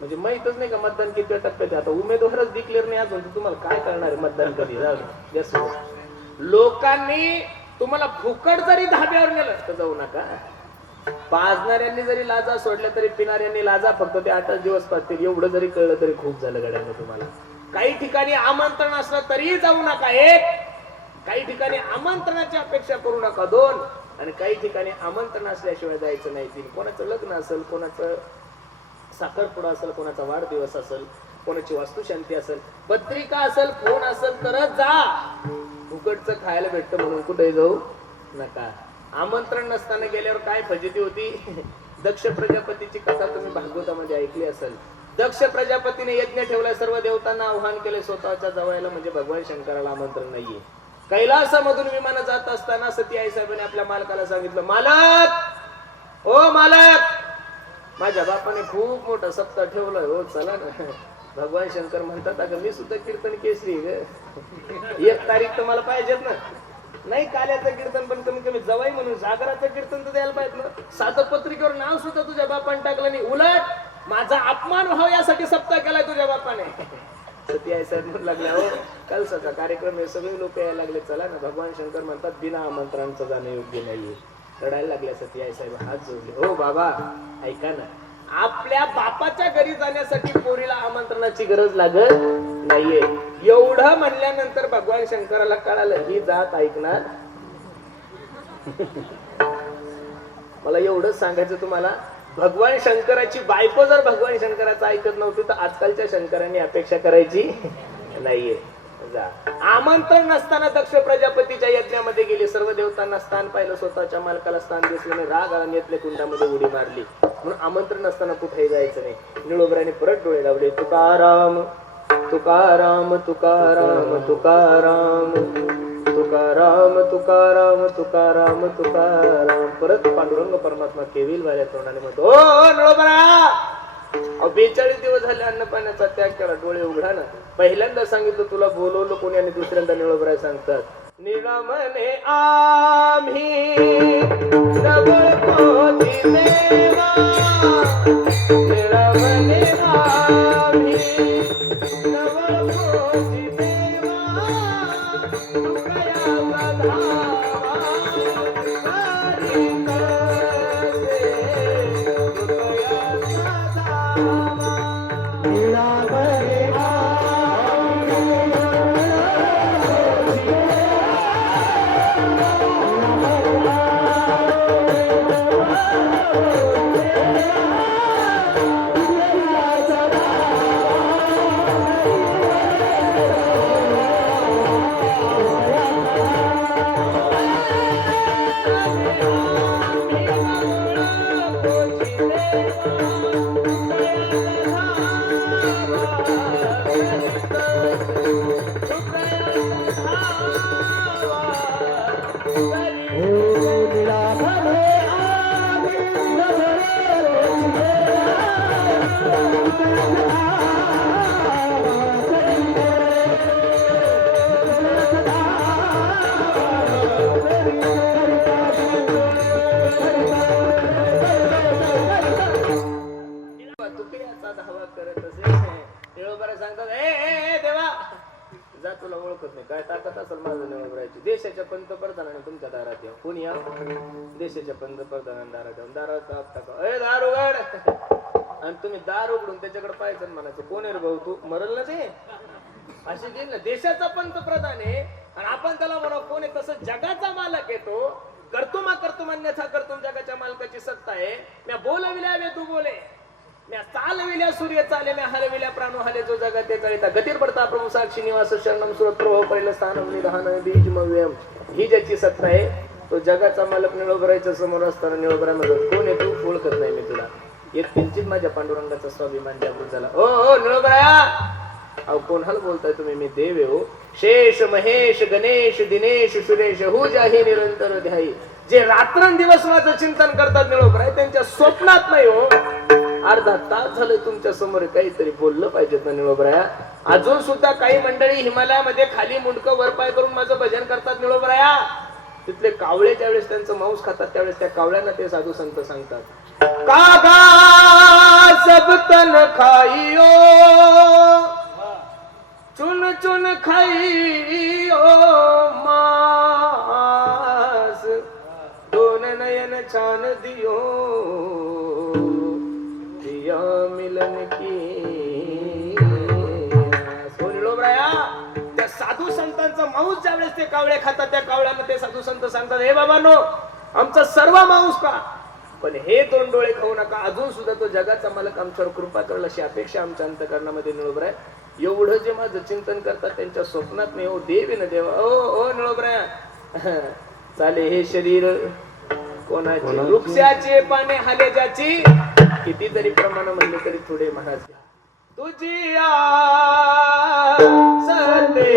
म्हणजे माहितच नाही का मतदान किती टप्प्यात आता उमेदवारच डिक्लेअर नाही अजून तुम्हाला काय करणार मतदान कधी? जाऊ लोकांनी तुम्हाला फुकट जरी धाब्यावर नेलं तर जाऊ नका. पाजणाऱ्यांनी जरी लाजा सोडल्या तरी पिणाऱ्यांनी लाजा फक्त ते आठच दिवस पाहतील एवढं जरी कळलं तरी खूप झालं गड्यांना तुम्हाला. काही ठिकाणी आमंत्रण असलं तरीही जाऊ नका. एक काही ठिकाणी आमंत्रणाची अपेक्षा करू नका. दोन आणि काही ठिकाणी आमंत्रण असल्याशिवाय जायचं नाही. तीन कोणाचं लग्न असेल कोणाचं साखरपुडा असेल कोणाचा वाढदिवस असेल कोणाची वास्तुशांती असेल पत्रिका असेल फोन असेल तरच जा. फुकटचं खायला भेटतं म्हणून कुठे जाऊ नका. आमंत्रण नसताना गेल्यावर काय फजिती होती? दक्ष प्रजापतीची कथा तुम्ही भागवतामध्ये ऐकली असेल. दक्ष प्रजापतीने यज्ञ ठेवला सर्व देवतांना आव्हान केले स्वतःच्या जवळला म्हणजे भगवान शंकराला आमंत्रण नाहीये. कैलासामधून विमान जात असताना सती आई साहेबांनी आपल्या मालकाला सांगितलं मालक! ओ मालक! माझ्या बापाने खूप मोठं सप्ताह ठेवलंय हो चला ना. भगवान शंकर म्हणतात अगं मी सुद्धा कीर्तन केसरी ग. एक तारीख तर मला पाहिजेत ना. नाही काल्याचं कीर्तन पण कमी कमी जवाई म्हणून जागराचं कीर्तन तर द्यायला पाहिजे ना. साधं पत्रिकेवर नाव सुद्धा तुझ्या बापाने टाकलं नाही. उलट माझा अपमान व्हावा यासाठी सप्ताह केलाय तुझ्या बापाने. सती आई साहेब म्हणू लागल्या हो कलसाचा कार्यक्रम हे सगळे लोक यायला लागले चला ना. भगवान शंकर म्हणतात बिना आमंत्रणाचं जाणं योग्य नाहीये. रडायला लागल्या सती आई साहेब हात जोडले. हो बाबा ऐका ना. आपल्या बापाच्या घरी जाण्यासाठी पोरीला आमंत्रणाची गरज लागत नाहीये. एवढं म्हणल्यानंतर भगवान शंकराला कळालं ही जात ऐकणार? मला एवढंच सांगायचं तुम्हाला. भगवान शंकराची बायको जर भगवान शंकराचं ऐकत नव्हती तर आजकालच्या शंकरांनी अपेक्षा करायची नाहीये. आमंत्रण नसताना दक्ष प्रजापतीच्या यज्ञामध्ये गेले. सर्व देवतांना स्थान पाहिलं. स्वतःच्या मालकाला स्थान दिसलं नाही. राग आला नेतले कुंडामध्ये उडी मारली. म्हणून आमंत्रण नसताना कुठेही जायचं नाही. निळोबराने परत डोळे लावले. तुकाराम तुकाराम तुकाराम तुकाराम तुकाराम तुकाराम तुकाराम तुकाराम. परत पांडुरंग परमात्मा केविल वाल्या तोंडाने म्हणतो ओ नळोबरा! बेचाळीस दिवस झाले अन्न पाण्याचा त्याग करा डोळे उघडा ना. पहिल्यांदा सांगितलं तुला बोलवलं कोणी आणि दुसऱ्यांदा निळोबराय सांगतात. निळमने आम्ही निळमने आम्ही जा तुला ओळखत नाही. काय ताकद असेल माझं निळोबराची देशाच्या पंतप्रधानाने तुमच्या दारात या कोणी या? देशाच्या पंतप्रधानाने दारात येऊन दारात हात टाका दार उघड! आणि तुम्ही दार उघडून त्याच्याकडे पाहायचं म्हणायचं कोण आहे भाऊ तू? मरल ना ते? अशी गेल ना देशाचा पंतप्रधान आहे आणि आपण त्याला म्हणा कोण आहे? तसं जगाचा मालक येतो कर्तुमा कर्तुमान्यथा कर्तुम जगाच्या मालकाची सत्ता आहे. मी बोलविल्या तू बोले. म्या चालविल्या सूर्य चाले म्या हलविल्या प्राणो हले जो जगात ते कळिता गतीर पडता प्रभू साक्षी निवास शरणम सुरत प्रभू पहिलं स्थान निधान बीज मव्यम. ही ज्याची सत्ता आहे तो जगाचा मालक निळोबरायच्या समोर असताना निळोबरामध्ये कोण आहे तू? ओळखत नाही मी तुला. एक किंचित माझ्या पांडुरंगाचा स्वाभिमान जागृत झाला. ओ हो निळोबराया अहो कोणाला बोलताय तुम्ही? मी देव हो. शेष महेश गणेश दिनेश सुरेश हो जाही निरंतर ध्याई जे रात्रंदिवस माझं चिंतन करतात निळोबराय त्यांच्या स्वप्नात नाही हो. अर्धा तास झालं तुमच्यासमोर काहीतरी बोललं पाहिजे निळोबराया अजून सुद्धा काही मंडळी हिमालयामध्ये खाली मुंडकं वरपाय करून माझं भजन करतात निळोबराया तिथले कावळे ज्यावेळेस त्यांचं मांस खातात त्यावेळेस त्या कावळ्यांना ते साधू संत सांगतात. काबतन खाई चुन चुन खाई मिलन की। सोनिलोबराया त्या साधू संतांचा मांस ज्यावेळेस ते कावळे खातात त्या कावळ्यांना ते साधू संत सांगतात हे बाबांनो आमचा सर्व मांस का पण हे दोन डोळे खाऊ नका अजून सुद्धा तो जगाचा मालक आमच्यावर कृपा करेल अशी अपेक्षा आमच्या अंतकरणामध्ये निळोबराय एवढं जे माझं चिंतन करतात त्यांच्या स्वप्नात नाही ओ देवी ना देवा ओ ओ निळोबराया चाले हे शरीर कोणाचे? वृक्षाचे पाने हाले ज्याची किती जरी प्रमाण म्हणले तरी थोडे महाराज घ्या. तुझी सत्य